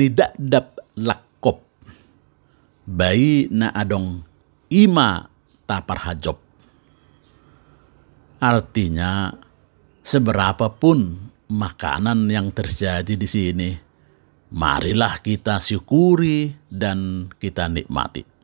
nidadap lakop. Bayi na adong ima taparhajop. Artinya, seberapapun makanan yang terjadi di sini, marilah kita syukuri dan kita nikmati.